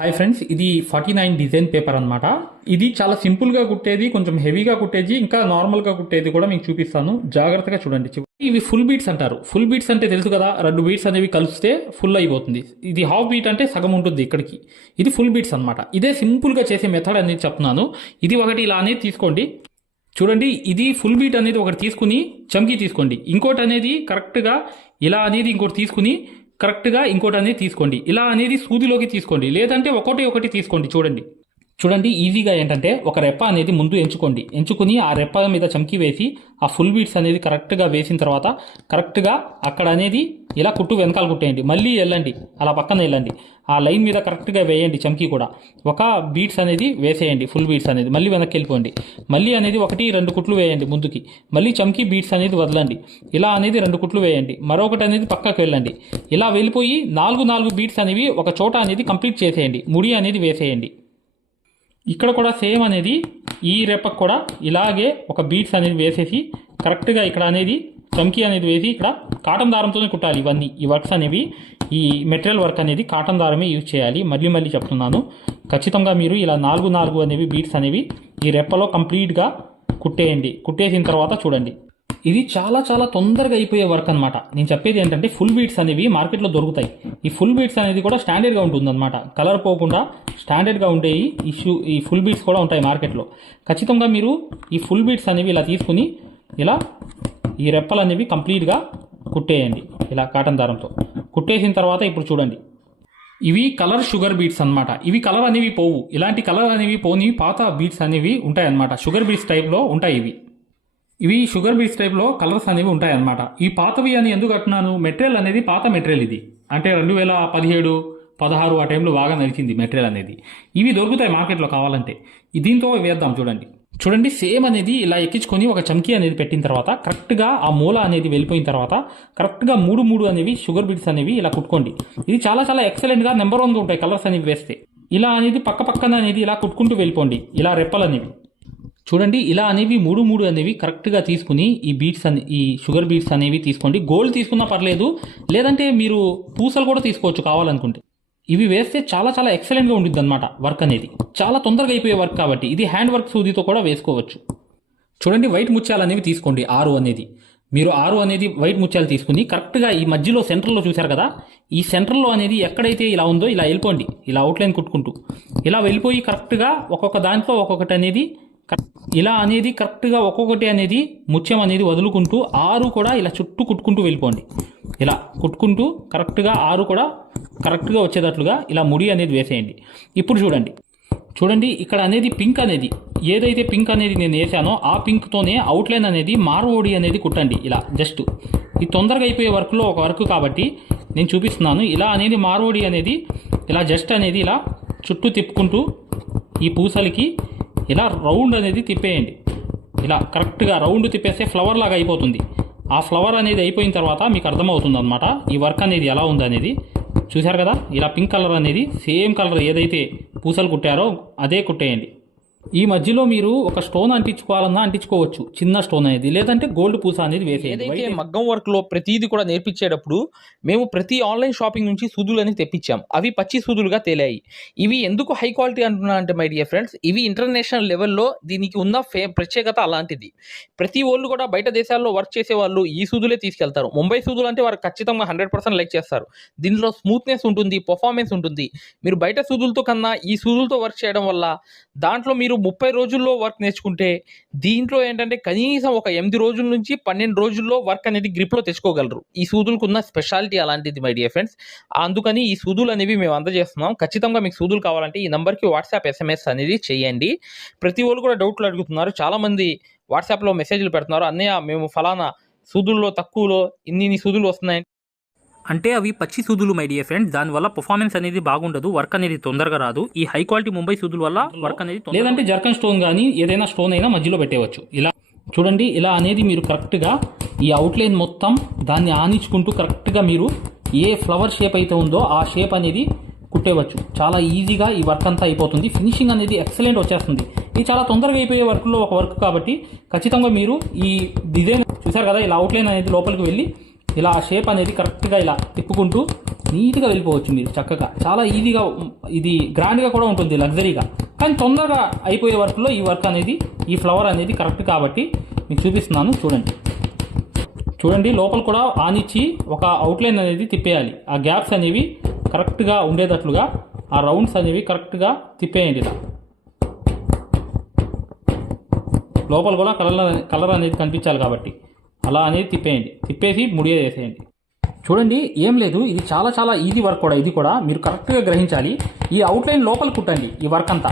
Hi friends, ఇది 49 design paper అన్నమాట. ఇది చాలా సింపుల్ గా కుట్టేది, కొంచెం హెవీగా కుట్టేది, ఇంకా నార్మల్ గా కుట్టేది కూడా మీకు చూపిస్తాను. జాగ్రత్తగా చూడండి. ఇవి ఫుల్ బీట్స్ అంటారు. ఫుల్ బీట్స్ అంటే తెలుసు కదా, 2 బీట్స్ అనేవి కలిస్తే ఫుల్ అయిపోతుంది. ఇది హాఫ్ బీట్ అంటే సగం ఉంటుంది ఇక్కడికి. ఇది ఫుల్ బీట్స్ అన్నమాట. ఇదే సింపుల్ గా చేసే మెథడ్ అనేది చెప్తున్నాను. ఇది ఒకటి ఇలా అనేది తీసుకోండి. చూడండి, ఇది ఫుల్ బీట్ అనేది ఒకటి తీసుకుని చమ్కీ తీసుకోండి. ఇంకోటి అనేది కరెక్ట్గా ఇలా అనేది ఇంకోటి తీసుకుని కరెక్ట్గా ఇంకోటి అనేది తీసుకోండి. ఇలా అనేది సూదిలోకి తీసుకోండి, లేదంటే ఒకటి తీసుకోండి. చూడండి ఈజీగా ఏంటంటే ఒక రెప్ప అనేది ముందు ఎంచుకుని ఆ రెప్ప మీద చమ్కీ వేసి ఆ ఫుల్ బీట్స్ అనేది కరెక్ట్గా వేసిన తర్వాత కరెక్ట్గా అక్కడ అనేది ఇలా వెనకాల కుట్టేయండి. మళ్ళీ వెళ్ళండి, అలా పక్కన వెళ్ళండి, ఆ లైన్ మీద కరెక్ట్గా వేయండి. చమ్కీ కూడా ఒక బీట్స్ అనేది వేసేయండి. ఫుల్ బీట్స్ అనేది మళ్ళీ వెనక్కి వెళ్ళిపోండి. మళ్ళీ అనేది 1-2 కుట్లు వేయండి ముందుకి. మళ్ళీ చమ్కీ బీట్స్ అనేది వదలండి. ఇలా అనేది 2 కుట్లు వేయండి. మరొకటి అనేది పక్కకు వెళ్ళండి. ఇలా వెళ్ళిపోయి 4 బీట్స్ అనేవి ఒక చోట అనేది కంప్లీట్ చేసేయండి. ముడి అనేది వేసేయండి. ఇక్కడ కూడా సేమ్ అనేది ఈ రెప్పకు కూడా ఇలాగే ఒక బీట్స్ అనేది వేసేసి కరెక్ట్గా ఇక్కడ అనేది చమ్కీ అనేది వేసి ఇక్కడ కాటన్ దారంతోనే కుట్టాలి. ఇవన్నీ ఈ వర్క్స్ అనేవి, ఈ మెటీరియల్ వర్క్ అనేది కాటన్ దారమే యూజ్ చేయాలి. మళ్ళీ చెప్తున్నాను, ఖచ్చితంగా మీరు ఇలా 4 అనేవి బీట్స్ అనేవి ఈ రెప్పలో కంప్లీట్గా కుట్టేయండి. కుట్టేసిన తర్వాత చూడండి, ఇది చాలా తొందరగా అయిపోయే వర్క్ అనమాట. నేను చెప్పేది ఏంటంటే ఫుల్ బీట్స్ అనేవి మార్కెట్లో దొరుకుతాయి. ఈ ఫుల్ బీట్స్ అనేది కూడా స్టాండర్డ్గా ఉంటుందన్నమాట. కలర్ పోకుండా స్టాండర్డ్గా ఉండేవి ఈ ఫుల్ బీట్స్ కూడా ఉంటాయి మార్కెట్లో. ఖచ్చితంగా మీరు ఈ ఫుల్ బీట్స్ అనేవి ఇలా తీసుకుని ఇలా ఈ రెప్పలు అనేవి కంప్లీట్గా కుట్టేయండి. ఇలా కాటన్ దారంతో కుట్టేసిన తర్వాత ఇప్పుడు చూడండి, ఇవి కలర్ షుగర్ బీట్స్ అన్నమాట. ఇవి కలర్ అనేవి పోవు. ఇలాంటి కలర్ అనేవి పోని పాత బీట్స్ అనేవి ఉంటాయన్నమాట. షుగర్ బీట్స్ టైప్లో ఉంటాయి ఇవి షుగర్ బీట్స్ టైప్లో కలర్స్ అనేవి ఉంటాయన్నమాట. ఈ పాతవి అని ఎందుకు అంటున్నాను, మెటీరియల్ అనేది పాత మెటీరియల్ ఇది. అంటే 2017, 16 ఆ టైంలో బాగా నడిచింది మెటీరియల్ అనేది. ఇవి దొరుకుతాయి మార్కెట్లో కావాలంటే. దీంతో వేద్దాం. చూడండి సేమ్ అనేది ఇలా ఎక్కించుకొని ఒక చమ్కీ అనేది పెట్టిన తర్వాత కరెక్ట్గా ఆ మూల అనేది వెళ్ళిపోయిన తర్వాత కరెక్ట్గా 3 అనేవి షుగర్ బీట్స్ అనేవి ఇలా కుట్టుకోండి. ఇది చాలా ఎక్సలెంట్గా నెంబర్ 1గా ఉంటాయి కలర్స్ అనేవి వేస్తే. ఇలా అనేది పక్కన అనేది ఇలా కుట్టుకుంటూ వెళ్ళిపోండి. ఇలా రెప్పలు అనేవి చూడండి, ఇలా అనేవి 3 అనేవి కరెక్ట్గా తీసుకుని ఈ షుగర్ బీట్స్ అనేవి తీసుకోండి. గోల్డ్ తీసుకున్నా పర్లేదు, లేదంటే మీరు పూసలు కూడా తీసుకోవచ్చు కావాలనుకుంటే. ఇవి వేస్తే చాలా ఎక్సలెంట్గా ఉంటుంది అనమాట. వర్క్ అనేది చాలా తొందరగా అయిపోయే వర్క్ కాబట్టి ఇది హ్యాండ్ వర్క్ సూదితో కూడా వేసుకోవచ్చు. చూడండి, వైట్ ముత్యాలు అనేవి తీసుకోండి. 6 అనేది మీరు 6 అనేది వైట్ ముత్యాలు తీసుకుని కరెక్ట్గా ఈ మధ్యలో సెంటర్లో చూశారు కదా, ఈ సెంటర్లో అనేది ఎక్కడైతే ఇలా ఉందో ఇలా వెళ్ళిపోండి. ఇలా అవుట్లైన్ కుట్టుకుంటూ ఇలా వెళ్ళిపోయి కరెక్ట్గా ఒక్కొక్క దాంట్లో ఒక్కొక్కటి అనేది ఇలా అనేది కరెక్ట్గా ఒక్కొక్కటి అనేది ముత్యం అనేది వదులుకుంటూ 6 కూడా ఇలా చుట్టూ కుట్టుకుంటూ వెళ్ళిపోండి. ఇలా కుట్టుకుంటూ కరెక్ట్గా 6 కూడా కరెక్ట్గా వచ్చేటట్లుగా ఇలా ముడి అనేది వేసేయండి. ఇప్పుడు చూడండి ఇక్కడ అనేది పింక్ అనేది ఏదైతే పింక్ అనేది నేను వేసానో ఆ పింక్తోనే అవుట్లైన్ అనేది మార్వోడి అనేది కుట్టండి. ఇలా జస్ట్ ఈ తొందరగా అయిపోయే వర్క్లో ఒక వర్క్ కాబట్టి నేను చూపిస్తున్నాను. ఇలా అనేది మార్వోడి అనేది ఇలా జస్ట్ అనేది ఇలా చుట్టూ తిప్పుకుంటూ ఈ పూసలకి ఇలా రౌండ్ అనేది తిప్పేయండి. ఇలా కరెక్ట్గా రౌండ్ తిప్పేస్తే ఫ్లవర్ లాగా అయిపోతుంది. ఆ ఫ్లవర్ అనేది అయిపోయిన తర్వాత మీకు అర్థమవుతుంది అనమాట ఈ వర్క్ అనేది ఎలా ఉందనేది. చూశారు కదా, ఇలా పింక్ కలర్ అనేది సేమ్ కలర్ ఏదైతే పూసలు కుట్టారో అదే కుట్టేయండి. ఈ మధ్యలో మీరు ఒక స్టోన్ అంటించుకోవాలన్నా అంటించుకోవచ్చు, చిన్న స్టోన్ అనేది, లేదంటే గోల్డ్ పూస అనేది వేసేయండి. ఏదైతే మగ్గం వర్క్ లో ప్రతిదీ కూడా నేర్పించేటప్పుడు మేము ప్రతి ఆన్లైన్ షాపింగ్ నుంచి సూదులు అనేది తెప్పించాం. అవి పచ్చి సూదులుగా తేలాయి. ఇవి ఎందుకు హై క్వాలిటీ అంటున్నా అంటే మై డియర్ ఫ్రెండ్స్, ఇవి ఇంటర్నేషనల్ లెవెల్లో దీనికి ఉన్న ప్రత్యేకత అలాంటిది. ప్రతి వాళ్ళు కూడా బయట దేశాల్లో వర్క్ చేసే వాళ్ళు ఈ సూదులే తీసుకెళ్తారు. ముంబై సూదులు అంటే వారు ఖచ్చితంగా 100% లైక్ చేస్తారు. దీనిలో స్మూత్నెస్ ఉంటుంది, పర్ఫార్మెన్స్ ఉంటుంది. మీరు బయట సూదులతో కన్నా ఈ సూదులతో వర్క్ చేయడం వల్ల దాంట్లో మీరు 30 రోజుల్లో వర్క్ నేర్చుకుంటే దీంట్లో ఏంటంటే కనీసం ఒక 8 రోజుల నుంచి 12 రోజుల్లో వర్క్ అనేది గ్రిప్లో తెచ్చుకోగలరు. ఈ సూదులకు ఉన్న స్పెషాలిటీ అలాంటిది మై డియర్ ఫ్రెండ్స్. అందుకని ఈ సూదులు అనేవి మేము అందజేస్తున్నాం. ఖచ్చితంగా మీకు సూదులు కావాలంటే ఈ నెంబర్కి వాట్సాప్ SMS అనేది చేయండి. ప్రతి వాళ్ళు కూడా డౌట్లు అడుగుతున్నారు. చాలామంది వాట్సాప్లో మెసేజ్లు పెడుతున్నారు, అన్నయ్య మేము ఫలానా సూదుల్లో తక్కువలో ఇన్ని సూదులు వస్తున్నాయి అంటే అవి పచ్చి సూదులు మై డియర్ ఫ్రెండ్స్. దానివల్ల పర్ఫార్మెన్స్ అనేది బాగుండదు, వర్క్ అనేది తొందరగా రాదు. ఈ హై క్వాలిటీ ముంబై సూదుల వల్ల వర్క్ అనేది లేదంటే జర్కన్ స్టోన్ కానీ ఏదైనా స్టోన్ అయినా మధ్యలో పెట్టేవచ్చు. ఇలా చూడండి, ఇలా అనేది మీరు కరెక్ట్గా ఈ అవుట్లైన్ మొత్తం దాన్ని ఆనించుకుంటూ కరెక్ట్గా మీరు ఏ ఫ్లవర్ షేప్ అయితే ఉందో ఆ షేప్ అనేది కుట్టేవచ్చు. చాలా ఈజీగా ఈ వర్క్ అంతా అయిపోతుంది. ఫినిషింగ్ అనేది ఎక్సలెంట్ వచ్చేస్తుంది. ఇది చాలా తొందరగా అయిపోయే వర్క్లో ఒక వర్క్ కాబట్టి ఖచ్చితంగా మీరు ఈ డిజైన్ చూసారు కదా, ఇలా అవుట్లైన్ అనేది లోపలికి వెళ్ళి ఇలా ఆ షేప్ అనేది కరెక్ట్గా ఇలా తిప్పుకుంటూ నీట్గా వెళ్ళిపోవచ్చు మీరు చక్కగా. చాలా ఈజీగా, ఇది గ్రాండ్గా కూడా ఉంటుంది, లగ్జరీగా. కానీ తొందరగా అయిపోయే వర్క్లో ఈ వర్క్ అనేది, ఈ ఫ్లవర్ అనేది కరెక్ట్ కాబట్టి మీకు చూపిస్తున్నాను. చూడండి లోపల కూడా ఆనిచ్చి ఒక అవుట్లైన్ అనేది తిప్పేయాలి. ఆ గ్యాప్స్ అనేవి కరెక్ట్గా ఉండేటట్లుగా ఆ రౌండ్స్ అనేవి కరెక్ట్గా తిప్పేయండి. ఇలా లోపల కూడా కలర్ అనేది కనిపించాలి కాబట్టి అలా అనేది తిప్పేయండి. తిప్పేసి ముడిగా వేసేయండి. చూడండి ఏం లేదు, ఇది చాలా చాలా ఈజీ వర్క్ కూడా. ఇది కూడా మీరు కరెక్ట్గా గ్రహించాలి. ఈ అవుట్లైన్ లోపల కుట్టండి. ఈ వర్క్ అంతా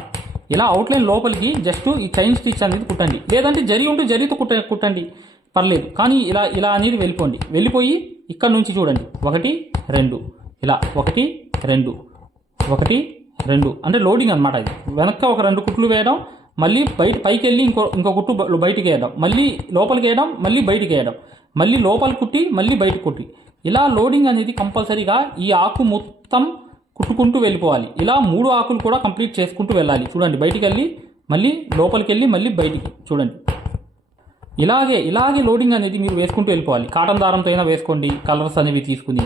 ఇలా అవుట్లైన్ లోపలికి జస్ట్ ఈ చైన్ స్టిచ్ అనేది కుట్టండి. లేదంటే జరి ఉంటే జరితో కుట్టండి, పర్లేదు. కానీ ఇలా అనేది వెళ్ళిపోయి ఇక్కడ నుంచి చూడండి 1 2 ఇలా 1 2 1 2 అంటే లోడింగ్ అనమాట. ఇది వెనక్కి ఒక 2 కుట్లు వేయడం, మళ్ళీ పైకి వెళ్ళి ఇంకో కుట్టు బయటికి వేయడం, మళ్ళీ లోపలికి వేయడం, మళ్ళీ బయటికి వేయడం, మళ్ళీ లోపల కుట్టి మళ్ళీ బయటకు కుట్టి, ఇలా లోడింగ్ అనేది కంపల్సరీగా ఈ ఆకు మొత్తం కుట్టుకుంటూ వెళ్ళిపోవాలి. ఇలా 3 ఆకులు కూడా కంప్లీట్ చేసుకుంటూ వెళ్ళాలి. చూడండి బయటికి వెళ్ళి మళ్ళీ లోపలికి వెళ్ళి మళ్ళీ బయటికి, చూడండి ఇలాగే లోడింగ్ అనేది మీరు వేసుకుంటూ వెళ్ళిపోవాలి. కాటన్ దారంతో అయినా వేసుకోండి కలర్స్ అనేవి తీసుకుని,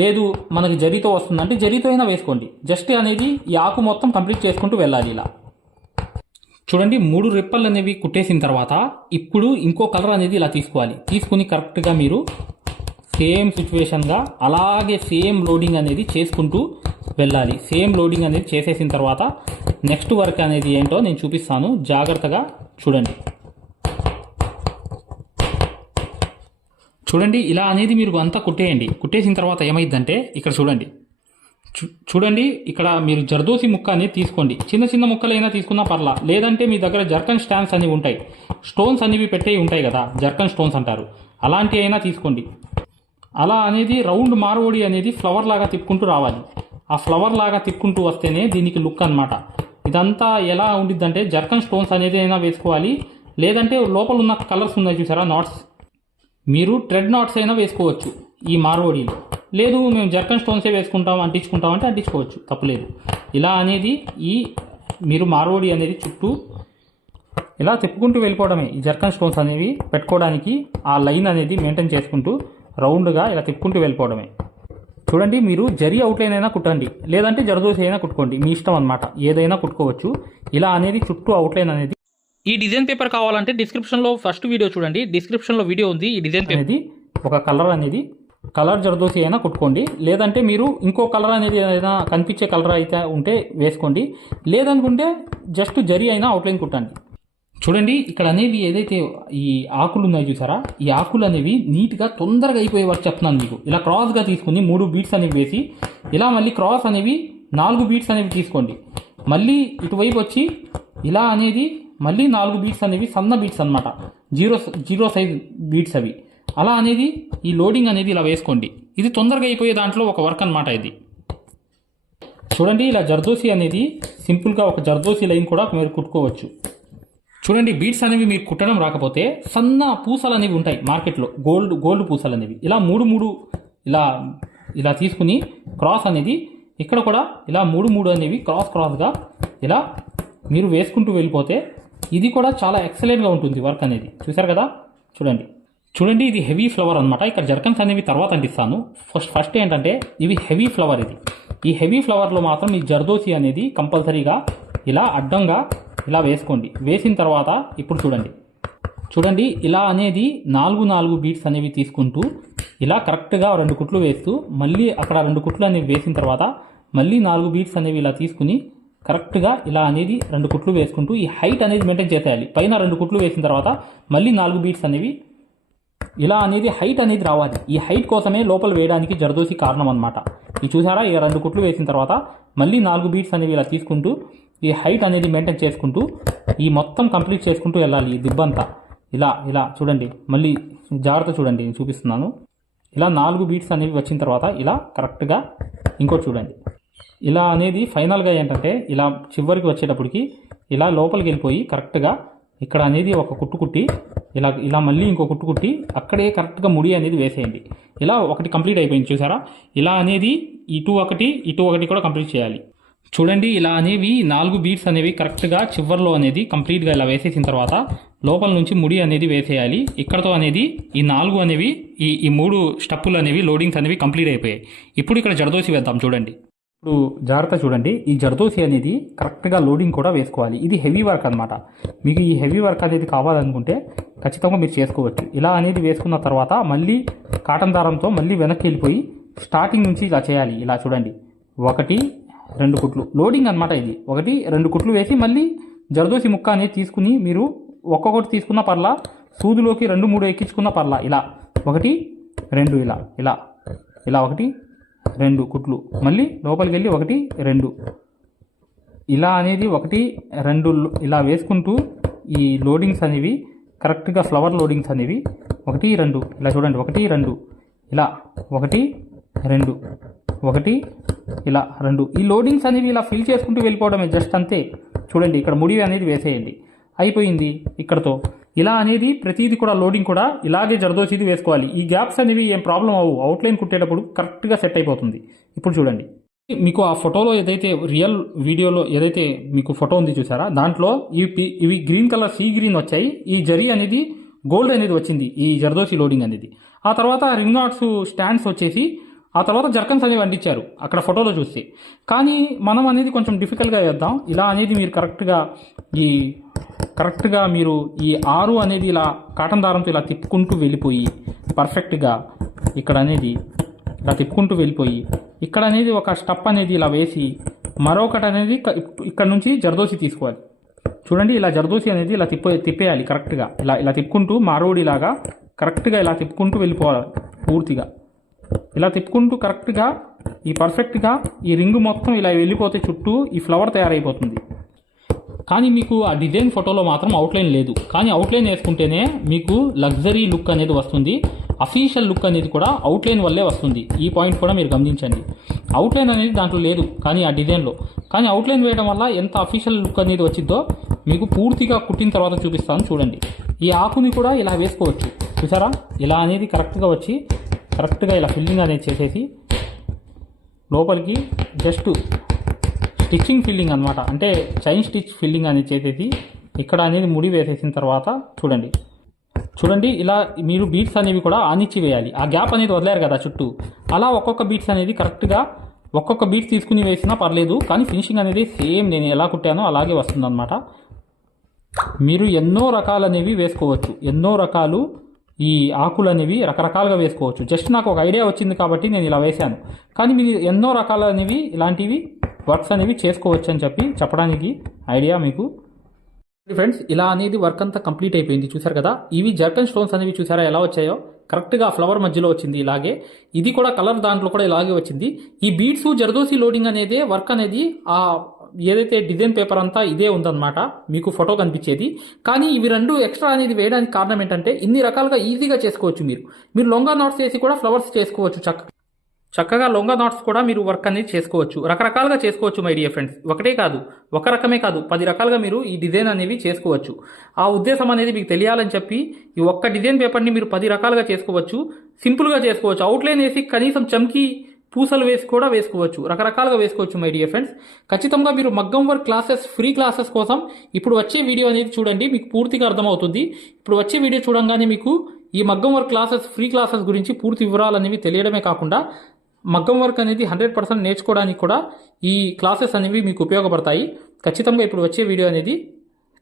లేదు మనకి జరీతో వస్తుందంటే జరీతో అయినా వేసుకోండి. జస్ట్ అనేది ఈ ఆకు మొత్తం కంప్లీట్ చేసుకుంటూ వెళ్ళాలి. ఇలా చూడండి 3 రెప్పలు అనేవి కుట్టేసిన తర్వాత ఇప్పుడు ఇంకో కలర్ అనేది ఇలా తీసుకోవాలి. తీసుకుని కరెక్ట్గా మీరు సేమ్ సిచ్యువేషన్గా అలాగే సేమ్ లోడింగ్ అనేది చేసుకుంటూ వెళ్ళాలి. సేమ్ లోడింగ్ అనేది చేసేసిన తర్వాత నెక్స్ట్ వర్క్ అనేది ఏంటో నేను చూపిస్తాను, జాగ్రత్తగా చూడండి. చూడండి ఇలా అనేది మీరు అంతా కుట్టేయండి. కుట్టేసిన తర్వాత ఏమైందంటే ఇక్కడ చూడండి ఇక్కడ మీరు జర్దోసి ముక్క అనేది తీసుకోండి. చిన్న ముక్కలైనా తీసుకున్నా పర్లా, లేదంటే మీ దగ్గర జర్కన్ స్టాండ్స్ అనేవి ఉంటాయి, స్టోన్స్ అనేవి పెట్టేవి ఉంటాయి కదా, జర్కన్ స్టోన్స్ అంటారు, అలాంటివి అయినా తీసుకోండి. అలా అనేది రౌండ్ మార్వోడి అనేది ఫ్లవర్ లాగా తిప్పుకుంటూ రావాలి. ఆ ఫ్లవర్ లాగా తిప్పుకుంటూ వస్తేనే దీనికి లుక్ అనమాట. ఇదంతా ఎలా ఉండిద్దంటే జర్కన్ స్టోన్స్ అనేది అయినా వేసుకోవాలి, లేదంటే లోపల ఉన్న కలర్స్ ఉన్నాయి చూసారా నాట్స్, మీరు ట్రెడ్ నాట్స్ అయినా వేసుకోవచ్చు ఈ మార్వోడీలో. లేదు మేము జర్కన్ స్టోన్సే వేసుకుంటాం అంటించుకుంటాం అంటే అంటించుకోవచ్చు, తప్పులేదు. ఇలా అనేది మీరు మార్వోడీ అనేది చుట్టూ ఇలా తిప్పుకుంటూ వెళ్ళిపోవడమే. ఈ జర్కన్ స్టోన్స్ అనేవి పెట్టుకోవడానికి ఆ లైన్ అనేది మెయింటైన్ చేసుకుంటూ రౌండ్గా ఇలా తిప్పుకుంటూ వెళ్ళిపోవడమే. చూడండి మీరు జరీ అవుట్లైన్ అయినా కుట్టండి, లేదంటే జరదోసి అయినా కుట్టుకోండి, మీ ఇష్టం అనమాట, ఏదైనా కుట్టుకోవచ్చు. ఇలా అనేది చుట్టూ అవుట్లైన్ అనేది. ఈ డిజైన్ పేపర్ కావాలంటే డిస్క్రిప్షన్లో ఫస్ట్ వీడియో చూడండి, డిస్క్రిప్షన్లో వీడియో ఉంది. ఈ డిజైన్ అనేది ఒక కలర్ జరదోసి అయినా కుట్టుకోండి, లేదంటే మీరు ఇంకో కలర్ అనేది ఏదైనా కనిపించే కలర్ అయితే ఉంటే వేసుకోండి, లేదనుకుంటే జస్ట్ జరీ అయినా అవుట్లైన్ కుట్టండి. చూడండి ఇక్కడ అనేవి ఏదైతే ఈ ఆకులు ఉన్నాయి చూసారా, ఈ ఆకులు అనేవి నీట్గా తొందరగా అయిపోయే వరకు చెప్తున్నాను మీకు. ఇలా క్రాస్గా తీసుకుని 3 బీట్స్ అనేవి వేసి, ఇలా మళ్ళీ క్రాస్ అనేవి 4 బీట్స్ అనేవి తీసుకోండి. మళ్ళీ ఇటువైపు వచ్చి ఇలా అనేది మళ్ళీ 4 బీట్స్ అనేవి సన్న బీట్స్ అనమాట, జీరో సైజ్ బీట్స్ అవి. అలా అనేది ఈ లోడింగ్ అనేది ఇలా వేసుకోండి. ఇది తొందరగా అయిపోయే దాంట్లో ఒక వర్క్ అనమాట ఇది. చూడండి ఇలా జర్దోసి అనేది సింపుల్గా ఒక జర్దోసి లైన్ కూడా మీరు కుట్టుకోవచ్చు. చూడండి బీడ్స్ అనేవి మీకు కుట్టడం రాకపోతే సన్న పూసలు అనేవి ఉంటాయి మార్కెట్లో, గోల్డ్ పూసలు అనేవి. ఇలా 3 ఇలా తీసుకుని క్రాస్ అనేది ఇక్కడ కూడా ఇలా 3 అనేవి క్రాస్గా ఇలా మీరు వేసుకుంటూ వెళ్ళిపోతే ఇది కూడా చాలా ఎక్సలెంట్గా ఉంటుంది వర్క్ అనేది. చూసారు కదా, చూడండి ఇది హెవీ ఫ్లవర్ అనమాట. ఇక్కడ జర్కన్స్ అనేవి తర్వాత అంటిస్తాను. ఫస్ట్ ఏంటంటే ఇవి హెవీ ఫ్లవర్. ఈ హెవీ ఫ్లవర్లో మాత్రం ఈ జర్దోసి అనేది కంపల్సరీగా ఇలా అడ్డంగా ఇలా వేసుకోండి. వేసిన తర్వాత ఇప్పుడు చూడండి ఇలా అనేది 4 బీట్స్ అనేవి తీసుకుంటూ ఇలా కరెక్ట్గా 2 కుట్లు వేస్తూ మళ్ళీ అక్కడ 2 కుట్లు అనేవి వేసిన తర్వాత మళ్ళీ 4 బీట్స్ అనేవి ఇలా తీసుకుని కరెక్ట్గా ఇలా అనేది 2 కుట్లు వేసుకుంటూ ఈ హైట్ అనేది మెయింటైన్ చేసేయాలి. పైన 2 కుట్లు వేసిన తర్వాత మళ్ళీ 4 బీట్స్ అనేవి ఇలా అనేది హైట్ అనేది రావాలి. ఈ హైట్ కోసమే లోపల వేయడానికి జర్దోసి కారణం అనమాట. ఇది చూసారా, ఈ 2 కుట్లు వేసిన తర్వాత మళ్ళీ 4 బీట్స్ అనేవి ఇలా తీసుకుంటూ ఈ హైట్ అనేది మెయింటైన్ చేసుకుంటూ ఈ మొత్తం కంప్లీట్ చేసుకుంటూ వెళ్ళాలి. ఈ దిబ్బంతా ఇలా చూడండి, మళ్ళీ జాగ్రత్త చూడండి, నేను చూపిస్తున్నాను. ఇలా 4 బీట్స్ అనేవి వచ్చిన తర్వాత ఇలా కరెక్ట్గా ఇంకోటి చూడండి. ఇలా అనేది ఫైనల్గా ఏంటంటే ఇలా చివరికి వచ్చేటప్పటికి ఇలా లోపలికి వెళ్ళిపోయి కరెక్ట్గా ఇక్కడ అనేది ఒక కుట్టు కుట్టి ఇలా మళ్ళీ ఇంకో కుట్టు కుట్టి అక్కడే కరెక్ట్గా ముడి అనేది వేసేయండి. ఇలా ఒకటి కంప్లీట్ అయిపోయింది చూసారా. ఇలా అనేది ఇటు ఒకటి కూడా కంప్లీట్ చేయాలి. చూడండి ఇలా అనేవి 4 బీడ్స్ అనేవి కరెక్ట్గా చివర్లో అనేది కంప్లీట్గా ఇలా వేసేసిన తర్వాత లోపల నుంచి ముడి అనేది వేసేయాలి. ఇక్కడతో అనేది ఈ 4 అనేవి ఈ 3 స్టెప్పులు అనేవి లోడింగ్స్ అనేవి కంప్లీట్ అయిపోయాయి. ఇప్పుడు ఇక్కడ జరదోసి వేద్దాం చూడండి. ఇప్పుడు జాగ్రత్త చూడండి, ఈ జరదోసి అనేది కరెక్ట్గా లోడింగ్ కూడా వేసుకోవాలి. ఇది హెవీ వర్క్ అనమాట. మీకు ఈ హెవీ వర్క్ అనేది కావాలనుకుంటే ఖచ్చితంగా మీరు చేసుకోవచ్చు. ఇలా అనేది వేసుకున్న తర్వాత మళ్ళీ కాటన్ దారంతో మళ్ళీ వెనక్కి వెళ్ళిపోయి స్టార్టింగ్ నుంచి ఇలా చేయాలి. ఇలా చూడండి, 1 2 కుట్లు లోడింగ్ అనమాట. ఇది 1 2 కుట్లు వేసి మళ్ళీ జరదోసి ముక్క అనేది తీసుకుని మీరు ఒక్కొక్కటి తీసుకున్న పర్లా, సూదులోకి 2 3 ఎక్కించుకున్న పర్లా. ఇలా 1 2 ఇలా ఇలా ఇలా 1 2 కుట్లు మళ్ళీ లోపలికి వెళ్ళి 1 2 ఇలా అనేది 1 2 ఇలా వేసుకుంటూ ఈ లోడింగ్స్ అనేవి కరెక్ట్గా ఫ్లవర్ లోడింగ్స్ అనేవి 1 2 ఇలా చూడండి, 1 2 ఇలా 1 2 1 ఇలా 2 ఈ లోడింగ్స్ అనేవి ఇలా ఫిల్ చేసుకుంటూ వెళ్ళిపోవడమే, జస్ట్ అంతే. చూడండి ఇక్కడ ముడి అనేది వేసేయండి, అయిపోయింది ఇక్కడతో. ఇలా అనేది ప్రతిదీ కూడా లోడింగ్ కూడా ఇలాగే జరదోసిది వేసుకోవాలి. ఈ గ్యాప్స్ అనేవి ఏం ప్రాబ్లం అవ్వవు, అవుట్లైన్ కుట్టేటప్పుడు కరెక్ట్గా సెట్ అయిపోతుంది. ఇప్పుడు చూడండి, మీకు ఆ ఫోటోలో ఏదైతే రియల్ వీడియోలో ఏదైతే మీకు ఫోటో ఉంది చూసారా, దాంట్లో ఇవి గ్రీన్ కలర్ సీ గ్రీన్ వచ్చాయి. ఈ జరీ అనేది గోల్డ్ అనేది వచ్చింది ఈ జరదోసి లోడింగ్ అనేది. ఆ తర్వాత రింగ్ నాట్స్ స్టాండ్స్ వచ్చేసి ఆ తర్వాత జర్కన్స్ అనేవి అంటించారు అక్కడ ఫోటోలో చూస్తే. కానీ మనం అనేది కొంచెం డిఫికల్ట్గా వేద్దాం. ఇలా అనేది మీరు కరెక్ట్గా మీరు ఈ 6 అనేది ఇలా కాటన్ దారంతో ఇలా తిప్పుకుంటూ వెళ్ళిపోయి పర్ఫెక్ట్గా ఇక్కడ అనేది ఇలా తిప్పుకుంటూ వెళ్ళిపోయి ఇక్కడ అనేది ఒక స్టెప్ అనేది ఇలా వేసి మరొకటి అనేది ఇక్కడ నుంచి జరదోసి తీసుకోవాలి. చూడండి ఇలా జరదోసి అనేది ఇలా తిప్పేయాలి కరెక్ట్గా. ఇలా తిప్పుకుంటూ మారోడిలాగా కరెక్ట్గా ఇలా తిప్పుకుంటూ వెళ్ళిపోవాలి పూర్తిగా. ఇలా తిప్పుకుంటూ కరెక్ట్గా ఈ పర్ఫెక్ట్గా ఈ రింగ్ మొత్తం ఇలా వెళ్ళిపోతే చుట్టూ ఈ ఫ్లవర్ తయారైపోతుంది. కానీ మీకు ఆ డిజైన్ ఫోటోలో మాత్రం అవుట్లైన్ లేదు. కానీ అవుట్లైన్ వేసుకుంటేనే మీకు లగ్జరీ లుక్ అనేది వస్తుంది. అఫీషియల్ లుక్ అనేది కూడా అవుట్లైన్ వల్లే వస్తుంది. ఈ పాయింట్ కూడా మీరు గమనించండి. అవుట్లైన్ అనేది దాంట్లో లేదు కానీ ఆ డిజైన్లో. కానీ అవుట్లైన్ వేయడం వల్ల ఎంత అఫీషియల్ లుక్ అనేది వచ్చిందో మీకు పూర్తిగా కుట్టిన తర్వాత చూపిస్తాను చూడండి. ఈ ఆకుని కూడా ఇలా వేసుకోవచ్చు చూసారా. ఇలా అనేది కరెక్ట్గా వచ్చి కరెక్ట్గా ఇలా ఫిల్లింగ్ అనేది చేసేసి లోపలికి జస్ట్ స్టిచ్చింగ్ ఫిల్లింగ్ అనమాట, అంటే చైన్ స్టిచ్ ఫిల్లింగ్ అనేది చేసేసి ఇక్కడ అనేది ముడి వేసేసిన తర్వాత చూడండి ఇలా మీరు బీట్స్ అనేవి కూడా ఆనిచ్చి వేయాలి. ఆ గ్యాప్ అనేది వదిలేరు కదా చుట్టూ, అలా ఒక్కొక్క బీట్స్ అనేది కరెక్ట్గా ఒక్కొక్క బీట్ తీసుకుని వేసినా పర్లేదు. కానీ ఫినిషింగ్ అనేది సేమ్ నేను ఎలా కుట్టానో అలాగే వస్తుందన్నమాట. మీరు ఎన్నో రకాలు అనేవి వేసుకోవచ్చు, ఎన్నో రకాలు ఈ ఆకులు అనేవి రకరకాలుగా వేసుకోవచ్చు. జస్ట్ నాకు ఒక ఐడియా వచ్చింది కాబట్టి నేను ఇలా వేశాను. కానీ మీరు ఎన్నో రకాలు అనేవి ఇలాంటివి వర్క్స్ అనేవి చేసుకోవచ్చు అని చెప్పడానికి ఐడియా మీకు. ఫ్రెండ్స్ ఇలా అనేది వర్క్ అంతా కంప్లీట్ అయిపోయింది చూసారు కదా. ఇవి జర్కన్ స్టోన్స్ అనేవి చూసారా ఎలా వచ్చాయో, కరెక్ట్గా ఫ్లవర్ మధ్యలో వచ్చింది ఇలాగే. ఇది కూడా కలర్ దాంట్లో కూడా ఇలాగే వచ్చింది. ఈ బీడ్స్ జరదోసి లోడింగ్ అనేది వర్క్ అనేది ఆ ఏదైతే డిజైన్ పేపర్ అంతా ఇదే ఉందన్నమాట మీకు ఫోటో కనిపించేది. కానీ ఇవి 2 ఎక్స్ట్రా అనేది వేయడానికి కారణం ఏంటంటే ఇన్ని రకాలుగా ఈజీగా చేసుకోవచ్చు. మీరు లొంగా నాట్స్ వేసి కూడా ఫ్లవర్స్ చేసుకోవచ్చు. చక్కగా లొంగా నాట్స్ కూడా మీరు వర్క్ అనేది చేసుకోవచ్చు. రకరకాలుగా చేసుకోవచ్చు మై డియర్ ఫ్రెండ్స్. ఒకటే కాదు, ఒక రకమే కాదు, 10 రకాలుగా మీరు ఈ డిజైన్ అనేవి చేసుకోవచ్చు. ఆ ఉద్దేశం అనేది మీకు తెలియాలని చెప్పి ఈ ఒక్క డిజైన్ పేపర్ని మీరు 10 రకాలుగా చేసుకోవచ్చు. సింపుల్గా చేసుకోవచ్చు. అవుట్లైన్ వేసి కనీసం చమ్కి పూసలు వేసి కూడా వేసుకోవచ్చు. రకరకాలుగా వేసుకోవచ్చు మై డియర్ ఫ్రెండ్స్. ఖచ్చితంగా మీరు మగ్గం వర్క్ క్లాసెస్ ఫ్రీ క్లాసెస్ కోసం ఇప్పుడు వచ్చే వీడియో అనేది చూడండి, మీకు పూర్తిగా అర్థమవుతుంది. ఇప్పుడు వచ్చే వీడియో చూడంగానే మీకు ఈ మగ్గం వర్క్ క్లాసెస్ ఫ్రీ క్లాసెస్ గురించి పూర్తి వివరాలు అనేవి తెలియడమే కాకుండా మగ్గం వర్క్ అనేది 100% నేర్చుకోవడానికి కూడా ఈ క్లాసెస్ అనేవి మీకు ఉపయోగపడతాయి. ఖచ్చితంగా ఇప్పుడు వచ్చే వీడియో అనేది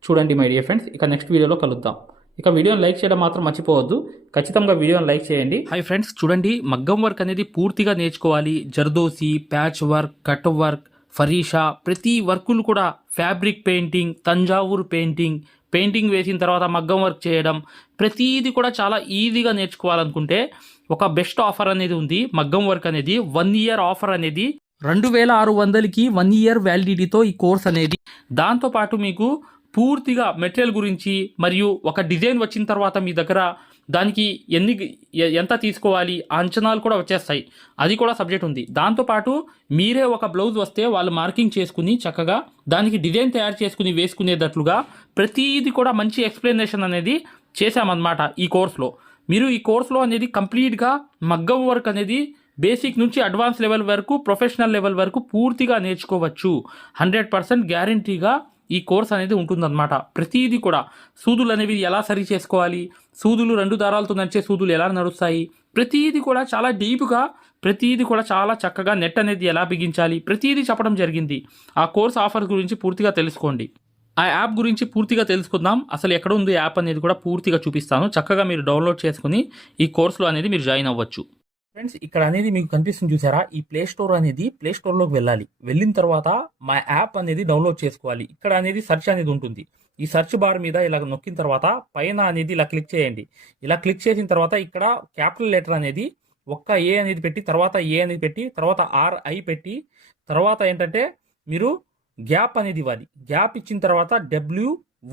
చూడండి మై డియర్ ఫ్రెండ్స్. ఇక నెక్స్ట్ వీడియోలో కలుద్దాం. ఇక వీడియోని లైక్ చేయడం మాత్రం మర్చిపోవద్దు. ఖచ్చితంగా వీడియోని లైక్ చేయండి. హాయ్ ఫ్రెండ్స్, చూడండి మగ్గం వర్క్ అనేది పూర్తిగా నేర్చుకోవాలి. Zardozi, patch work, cut work, ఫరీషా, ప్రతి వర్కులు కూడా ఫ్యాబ్రిక్ పెయింటింగ్, తంజావూరు పెయింటింగ్ వేసిన తర్వాత మగ్గం వర్క్ చేయడం, ప్రతిదీ కూడా చాలా ఈజీగా నేర్చుకోవాలనుకుంటే ఒక బెస్ట్ ఆఫర్ అనేది ఉంది. మగ్గం వర్క్ అనేది 1 ఇయర్ ఆఫర్ అనేది 2600కి 1 ఇయర్ వ్యాలిడిటీతో ఈ కోర్స్ అనేది. దాంతోపాటు మీకు పూర్తిగా మెటీరియల్ గురించి మరియు ఒక డిజైన్ వచ్చిన తర్వాత మీ దగ్గర దానికి ఎంత తీసుకోవాలి ఆ అంచనాలు కూడా వచ్చేస్తాయి. అది కూడా సబ్జెక్ట్ ఉంది. దాంతోపాటు మీరే ఒక బ్లౌజ్ వస్తే వాళ్ళు మార్కింగ్ చేసుకుని చక్కగా దానికి డిజైన్ తయారు చేసుకుని వేసుకునేటట్లుగా ప్రతిదీ కూడా మంచి ఎక్స్ప్లెనేషన్ అనేది చేశామన్నమాట ఈ కోర్సులో. మీరు ఈ కోర్సులో అనేది కంప్లీట్గా మగ్గం వర్క్ అనేది బేసిక్ నుంచి అడ్వాన్స్ లెవెల్ వరకు, ప్రొఫెషనల్ లెవెల్ వరకు పూర్తిగా నేర్చుకోవచ్చు. 100% గ్యారంటీగా ఈ కోర్స్ అనేది ఉంటుందన్నమాట. ప్రతిదీ కూడా సూదులు అనేవి ఎలా సరి చేసుకోవాలి, సూదులు 2 దారాలతో నడిచే సూదులు ఎలా నడుస్తాయి, ప్రతిదీ కూడా చాలా డీప్గా, ప్రతిదీ కూడా చాలా చక్కగా నెట్ అనేది ఎలా బిగించాలి, ప్రతిదీ చెప్పడం జరిగింది. ఆ కోర్స్ ఆఫర్ గురించి పూర్తిగా తెలుసుకోండి. ఆ యాప్ గురించి పూర్తిగా తెలుసుకుందాం. అసలు ఎక్కడ ఉంది యాప్ అనేది కూడా పూర్తిగా చూపిస్తాను. చక్కగా మీరు డౌన్లోడ్ చేసుకుని ఈ కోర్సులో అనేది మీరు జాయిన్ అవ్వచ్చు. ఫ్రెండ్స్, ఇక్కడ అనేది మీకు కనిపిస్తుంది చూసారా, ఈ ప్లే స్టోర్ అనేది ప్లే స్టోర్లోకి వెళ్ళాలి. వెళ్ళిన తర్వాత మా యాప్ అనేది డౌన్లోడ్ చేసుకోవాలి. ఇక్కడ అనేది సెర్చ్ అనేది ఉంటుంది. ఈ సెర్చ్ బార్ మీద ఇలా నొక్కిన తర్వాత పైన అనేది ఇలా క్లిక్ చేయండి. ఇలా క్లిక్ చేసిన తర్వాత ఇక్కడ క్యాపిటల్ లెటర్ అనేది ఒక్క ఏ అనేది పెట్టి, తర్వాత ఏ అనేది పెట్టి, తర్వాత RI పెట్టి, తర్వాత ఏంటంటే మీరు గ్యాప్ అనేది ఇవ్వాలి. గ్యాప్ ఇచ్చిన తర్వాత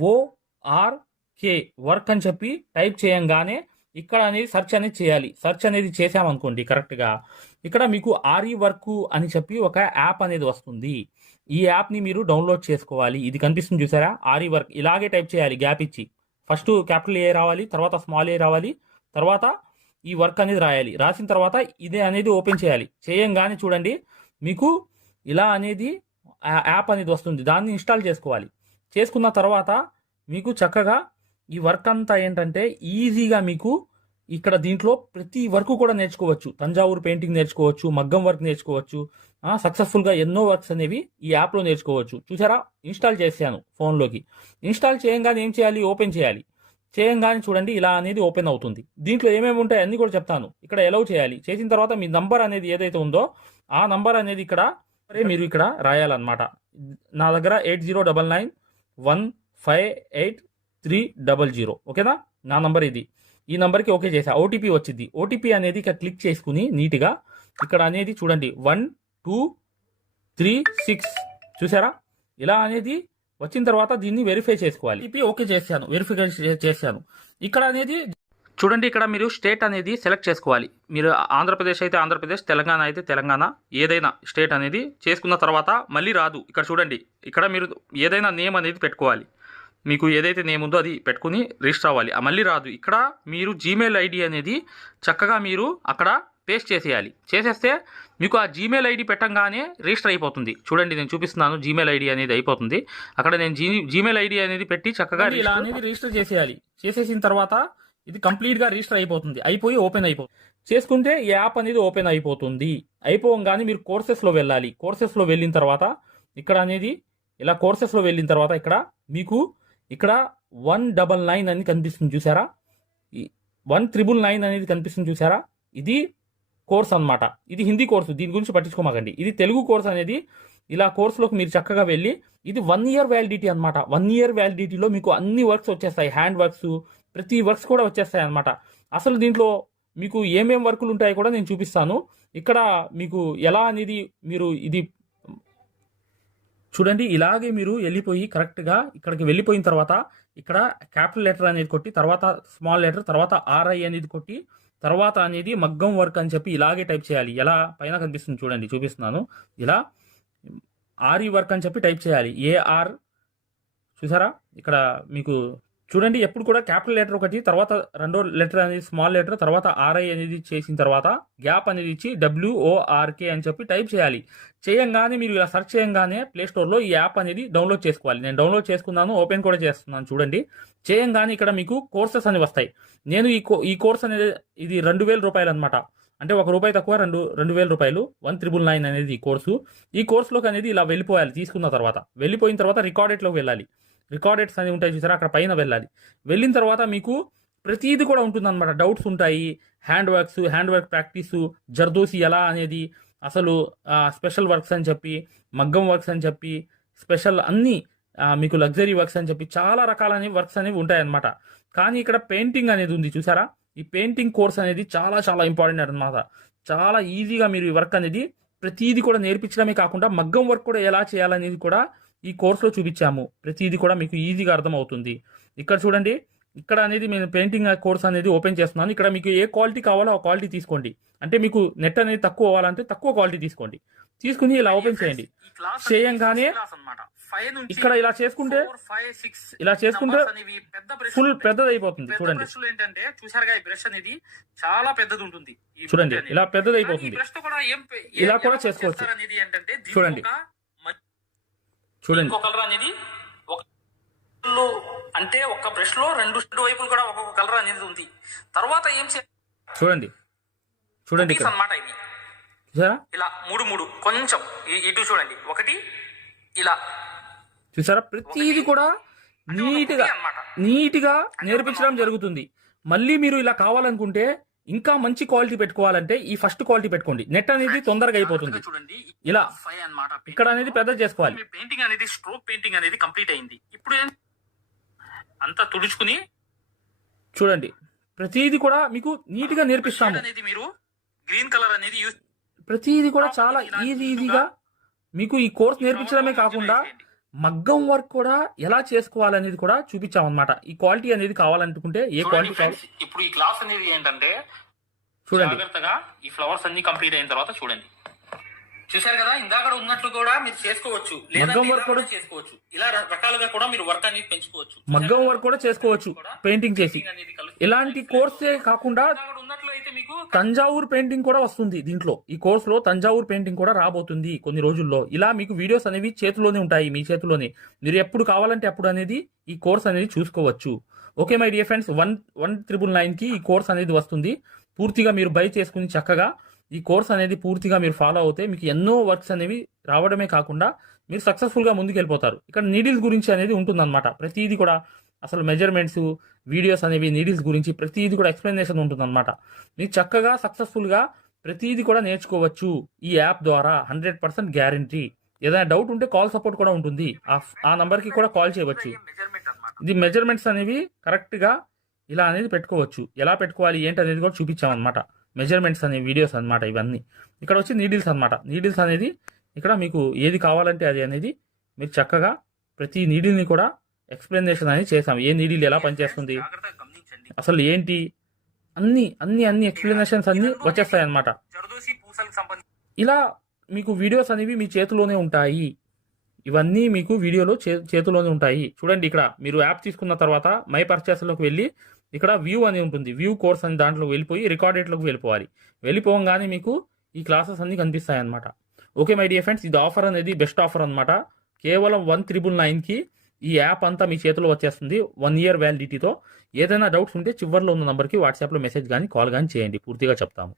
WORK వర్క్ అని చెప్పి టైప్ చేయంగానే ఇక్కడ అనేది సెర్చ్ అనేది చేయాలి. సెర్చ్ అనేది చేసామనుకోండి కరెక్ట్గా, ఇక్కడ మీకు RE వర్క్ అని చెప్పి ఒక యాప్ అనేది వస్తుంది. ఈ యాప్ని మీరు డౌన్లోడ్ చేసుకోవాలి. ఇది కనిపిస్తుంది చూసారా, RE వర్క్. ఇలాగే టైప్ చేయాలి గ్యాప్ ఇచ్చి. ఫస్ట్ క్యాపిటల్ ఏ రావాలి, తర్వాత స్మాల్ ఏ రావాలి, తర్వాత ఈ వర్క్ అనేది రాయాలి. రాసిన తర్వాత ఇదే అనేది ఓపెన్ చేయాలి. చేయంగానే చూడండి మీకు ఇలా అనేది యాప్ అనేది వస్తుంది. దాన్ని ఇన్స్టాల్ చేసుకోవాలి. చేసుకున్న తర్వాత మీకు చక్కగా ఈ వర్క్ అంతా ఏంటంటే ఈజీగా మీకు ఇక్కడ దీంట్లో ప్రతి వర్క్ కూడా నేర్చుకోవచ్చు. తంజావూరు పెయింటింగ్ నేర్చుకోవచ్చు, మగ్గం వర్క్ నేర్చుకోవచ్చు. సక్సెస్ఫుల్గా ఎన్నో వర్క్స్ అనేవి ఈ యాప్లో నేర్చుకోవచ్చు. చూసారా, ఇన్స్టాల్ చేశాను ఫోన్లోకి. ఇన్స్టాల్ చేయంగానే ఏం చేయాలి, ఓపెన్ చేయాలి. చేయంగానే చూడండి ఇలా అనేది ఓపెన్ అవుతుంది. దీంట్లో ఏమేమి ఉంటాయి అన్నీ కూడా చెప్తాను. ఇక్కడ ఎలౌ చేయాలి. చేసిన తర్వాత మీ నంబర్ అనేది ఏదైతే ఉందో ఆ నంబర్ అనేది ఇక్కడ మీరు ఇక్కడ రాయాలన్నమాట. నా దగ్గర 8099158300. ఓకేనా, నా నంబర్ ఇది. ఈ నంబర్కి ఓకే చేసా. ఓటీపీ వచ్చింది. ఓటీపీ అనేది ఇక్కడ క్లిక్ చేసుకుని నీట్గా ఇక్కడ అనేది చూడండి 1236 చూసారా, ఇలా అనేది వచ్చిన తర్వాత దీన్ని వెరిఫై చేసుకోవాలి. ఓటీపీ ఓకే చేశాను, వెరిఫై చేశాను. ఇక్కడ అనేది చూడండి, ఇక్కడ మీరు స్టేట్ అనేది సెలెక్ట్ చేసుకోవాలి. మీరు ఆంధ్రప్రదేశ్ అయితే ఆంధ్రప్రదేశ్, తెలంగాణ అయితే తెలంగాణ, ఏదైనా స్టేట్ అనేది చేసుకున్న తర్వాత మళ్ళీ రాదు. ఇక్కడ చూడండి, ఇక్కడ మీరు ఏదైనా నేమ్ అనేది పెట్టుకోవాలి. మీకు ఏదైతే నేమ్ ఉందో అది పెట్టుకుని రిజిస్టర్ అవ్వాలి. మళ్ళీ రాదు. ఇక్కడ మీరు జీమెయిల్ ఐడి అనేది చక్కగా మీరు అక్కడ పేస్ట్ చేసేయాలి. చేసేస్తే మీకు ఆ జీమెయిల్ ఐడి పెట్టంగానే రిజిస్టర్ అయిపోతుంది. చూడండి, నేను చూపిస్తున్నాను. జీమెయిల్ ఐడి అనేది అయిపోతుంది. అక్కడ నేను జీమెయిల్ ఐడి అనేది పెట్టి చక్కగా ఇలా అనేది రిజిస్టర్ చేసేయాలి. చేసేసిన తర్వాత ఇది కంప్లీట్గా రిజిస్టర్ అయిపోతుంది. అయిపోయి ఓపెన్ అయిపోతుంది. చేసుకుంటే ఈ యాప్ అనేది ఓపెన్ అయిపోతుంది. అయిపోగానే మీరు కోర్సెస్లో వెళ్ళాలి. కోర్సెస్లో వెళ్ళిన తర్వాత ఇక్కడ అనేది ఇలా కోర్సెస్లో వెళ్ళిన తర్వాత ఇక్కడ మీకు ఇక్కడ 199 అని కనిపిస్తుంది చూసారా, 1999 అనేది కనిపిస్తుంది చూసారా, ఇది కోర్స్ అన్నమాట. ఇది హిందీ కోర్సు, దీని గురించి పట్టించుకోమాకండి. ఇది తెలుగు కోర్స్ అనేది ఇలా కోర్సులోకి మీరు చక్కగా వెళ్ళి, ఇది 1 year వ్యాలిడిటీ అనమాట. 1 year వ్యాలిడిటీలో మీకు అన్ని వర్క్స్ వచ్చేస్తాయి. హ్యాండ్ వర్క్స్, ప్రతి వర్క్స్ కూడా వచ్చేస్తాయి అనమాట. అసలు దీంట్లో మీకు ఏమేం వర్కులు ఉంటాయో కూడా నేను చూపిస్తాను. ఇక్కడ మీకు ఎలా అనేది మీరు ఇది చూడండి, ఇలాగే మీరు వెళ్ళిపోయి కరెక్ట్గా ఇక్కడికి వెళ్ళిపోయిన తర్వాత ఇక్కడ క్యాపిటల్ లెటర్ అనేది కొట్టి, తర్వాత స్మాల్ లెటర్, తర్వాత RI అనేది కొట్టి, తర్వాత అనేది మగ్గం వర్క్ అని చెప్పి ఇలాగే టైప్ చేయాలి. ఎలా పైన కనిపిస్తుంది చూడండి, చూపిస్తున్నాను. ఇలా RE వర్క్ అని చెప్పి టైప్ చేయాలి. AR చూసారా, ఇక్కడ మీకు చూడండి ఎప్పుడు కూడా క్యాపిటల్ లెటర్ ఒకటి, తర్వాత రెండో లెటర్ అనేది స్మాల్ లెటర్, తర్వాత RI అనేది చేసిన తర్వాత గ్యాప్ అనేది ఇచ్చి WORK అని చెప్పి టైప్ చేయాలి. చేయంగానే మీరు ఇలా సెర్చ్ చేయంగానే ప్లే స్టోర్లో ఈ యాప్ అనేది డౌన్లోడ్ చేసుకోవాలి. నేను డౌన్లోడ్ చేసుకున్నాను, ఓపెన్ కూడా చేస్తున్నాను. చూడండి, చేయంగానే ఇక్కడ మీకు కోర్సెస్ అని వస్తాయి. నేను ఈ కోర్స్ అనేది ఇది 2000 రూపాయలు అనమాట. అంటే ₹1 తక్కువ, 2000 రూపాయలు, 1999 అనేది ఈ కోర్సు. ఈ కోర్సులోకి అనేది ఇలా వెళ్ళిపోయాలి. తీసుకున్న తర్వాత వెళ్ళిపోయిన తర్వాత రికార్డెడ్లోకి వెళ్ళాలి. రికార్డెడ్స్ అనేవి ఉంటాయి చూసారా, అక్కడ పైన వెళ్ళాలి. వెళ్ళిన తర్వాత మీకు ప్రతిదీ కూడా ఉంటుందన్నమాట. డౌట్స్ ఉంటాయి, హ్యాండ్ వర్క్ ప్రాక్టీసు, జర్దోసి ఎలా అనేది, అసలు స్పెషల్ వర్క్స్ అని చెప్పి, మగ్గం వర్క్స్ అని చెప్పి, స్పెషల్ అన్నీ మీకు లగ్జరీ వర్క్స్ అని చెప్పి చాలా రకాలైన వర్క్స్ అనేవి ఉంటాయన్నమాట. కానీ ఇక్కడ పెయింటింగ్ అనేది ఉంది చూసారా, ఈ పెయింటింగ్ కోర్స్ అనేది చాలా చాలా ఇంపార్టెంట్ అన్నమాట. చాలా ఈజీగా మీరు ఈ వర్క్ అనేది ప్రతిదీ కూడా నేర్పించడమే కాకుండా మగ్గం వర్క్ కూడా ఎలా చేయాలనేది కూడా ఈ కోర్సులో చూపించాము. ప్రతిదీ కూడా మీకు ఈజీగా అర్థమవుతుంది. ఇక్కడ చూడండి, ఇక్కడ అనేది నేను పెయింటింగ్ కోర్స్ అనేది ఓపెన్ చేస్తున్నాను. ఇక్కడ మీకు ఏ క్వాలిటీ కావాలో ఆ క్వాలిటీ తీసుకోండి. అంటే మీకు నెట్ అనేది తక్కువ అవ్వాలంటే తక్కువ క్వాలిటీ తీసుకోండి. తీసుకుని ఇలా ఓపెన్ చేయండి. చేయంగానే 5 నుంచి ఇక్కడ ఇలా చేసుకుంటే 4, 5, 6 ఇలా చేసుకుంటే numbers అనేవి పెద్ద బ్రష్ ఫుల్ పెద్దది అయిపోతుంది. పెద్ద చూడండి బ్రష్ ఏంటంటే చూసారుగా ఈ బ్రష్ అనేది చాలా పెద్దది ఉంటుంది. ఈ చూడండి బ్రష్ అనేది. ఇలా పెద్దది కానీ ఈ అయిపోతుంది. బ్రష్ తో కూడా ఇలా కూడా ఎలా చేసుకోవచ్చు. చేస్తారు అనేది ఏంటంటే దీనికి చూడండి. చూడండి ఇంకో కలర్ అనేది ఒక అంటే ఒక బ్రష్ లో రెండు వైపులు కూడా ఒక్కొక్క కలర్ అనేది ఉంది. తర్వాత ఏం చూడండి చూడండి ఇక్కడ అన్నమాట ఇది చూసారా ఇలా మూడు కొంచెం ఇటు చూడండి, ఒకటి ఇలా చూసారా ప్రతిది కూడా నీట్గా నేర్పించడం జరుగుతుంది. మళ్ళీ మీరు ఇలా కావాలనుకుంటే ఇంకా మంచి క్వాలిటీ పెట్టుకోవాలంటే ఈ ఫస్ట్ క్వాలిటీ పెట్టుకోండి. నెట్ అనేది తొందరగా అయిపోతుంది. చూడండి ఇలా అన్నమాట. ఇక్కడ అనేది పెద్ద చేసుకోవాలి. పెయింటింగ్ అనేది స్ట్రోక్ పెయింటింగ్ అనేది కంప్లీట్ అయింది. ఇప్పుడు అంతా తుడుచుకుని చూడండి ప్రతిది కూడా మీకు నీట్గా నేర్పిస్తాము. అనేది మీరు గ్రీన్ కలర్ అనేది యూస్ ప్రతిది కూడా చాలా ఈజీగా మీకు ఈ కోర్స్ నేర్పించడమే కాకుండా మగ్గం వర్క్ కూడా ఎలా చేసుకోవాలనేది కూడా చూపించామన్నమాట. ఈ క్వాలిటీ అనేది కావాలనుకుంటే ఏ క్వాలిటీ కావాలి. ఇప్పుడు ఈ క్లాస్ అనేది ఏంటంటే చూడండి జాగ్రత్తగా ఈ ఫ్లవర్స్ అన్ని కంప్లీట్ అయిన తర్వాత చూడండి. చూశారు కదా, ఇందాక ఉన్నట్లు కూడా మీరు చేసుకోవచ్చు, మగ్గం వర్క్ కూడా చేసుకోవచ్చు. ఇలా రకాలుగా కూడా మీరు వర్క్ అనేది పెంచుకోవచ్చు. మగ్గం వర్క్ కూడా చేసుకోవచ్చు పెయింటింగ్ చేసి. ఇలాంటి కోర్సే కాకుండా ఉన్నట్లు అయితే మీకు తంజావూర్ పెయింటింగ్ కూడా వస్తుంది దీంట్లో. ఈ కోర్స్ లో తంజావూర్ పెయింటింగ్ కూడా రాబోతుంది కొన్ని రోజుల్లో. ఇలా మీకు వీడియోస్ అనేవి చేతిలోనే ఉంటాయి, మీ చేతిలోనే. మీరు ఎప్పుడు కావాలంటే అప్పుడు అనేది ఈ కోర్స్ అనేది చూసుకోవచ్చు. ఓకే మై డియర్ ఫ్రెండ్స్, 1,999 కి ఈ కోర్స్ అనేది వస్తుంది. పూర్తిగా మీరు బై చేసుకుని చక్కగా ఈ కోర్స్ అనేది పూర్తిగా మీరు ఫాలో అవుతే మీకు ఎన్నో వర్క్స్ అనేవి రావడమే కాకుండా మీరు సక్సెస్ఫుల్గా ముందుకు వెళ్ళిపోతారు. ఇక్కడ నీడిల్స్ గురించి అనేది ఉంటుందన్నమాట. ప్రతిదీ కూడా అసలు మెజర్మెంట్స్, వీడియోస్ అనేవి, నీడిల్స్ గురించి ప్రతిదీ కూడా ఎక్స్ప్లెనేషన్ ఉంటుందన్నమాట. మీరు చక్కగా సక్సెస్ఫుల్గా ప్రతిదీ కూడా నేర్చుకోవచ్చు ఈ యాప్ ద్వారా. 100% గ్యారంటీ. ఏదైనా డౌట్ ఉంటే కాల్ సపోర్ట్ కూడా ఉంటుంది. ఆ నంబర్కి కూడా కాల్ చేయవచ్చు. ఇది మెజర్మెంట్స్ అనేవి కరెక్ట్గా ఇలా అనేది పెట్టుకోవచ్చు. ఎలా పెట్టుకోవాలి ఏంటి అనేది కూడా చూపించామన్నమాట. మెజర్మెంట్స్ అనే వీడియోస్ అన్నమాట ఇవన్నీ. ఇక్కడ వచ్చి నీడిల్స్ అన్నమాట. నీడిల్స్ అనేది ఇక్కడ మీకు ఏది కావాలంటే అది అనేది మీరు చక్కగా ప్రతి నీడిల్ని కూడా ఎక్స్ప్లెనేషన్ అనేది చేసాం. ఏ నీడిల్ ఎలా పనిచేస్తుంది, అసలు ఏంటి, అన్ని ఎక్స్ప్లెనేషన్స్ అన్ని వచ్చేస్తాయి అన్నమాట. ఇలా మీకు వీడియోస్ అనేవి మీ చేతిలోనే ఉంటాయి. ఇవన్నీ మీకు వీడియోలో చేతిలోనే ఉంటాయి. చూడండి ఇక్కడ మీరు యాప్ తీసుకున్న తర్వాత మై పర్చేస్లోకి వెళ్ళి ఇక్కడ వ్యూ అని ఉంటుంది. వ్యూ కోర్స్ అని దాంట్లో వెళ్ళిపోయి రికార్డెడ్లోకి వెళ్ళిపోవాలి. వెళ్ళిపోగానే మీకు ఈ క్లాసెస్ అన్ని కనిపిస్తాయి అన్నమాట. ఓకే మై డియర్ ఫ్రెండ్స్, ఇది ఆఫర్ అనేది బెస్ట్ ఆఫర్ అన్నమాట. కేవలం 1,999కి ఈ యాప్ అంతా మీ చేతిలో వచ్చేస్తుంది 1 year వ్యాలిడిటీతో. ఏదైనా డౌట్స్ ఉంటే చివరిలో ఉన్న నంబర్కి వాట్సాప్లో మెసేజ్ కానీ కాల్ కానీ చేయండి, పూర్తిగా చెప్తాము.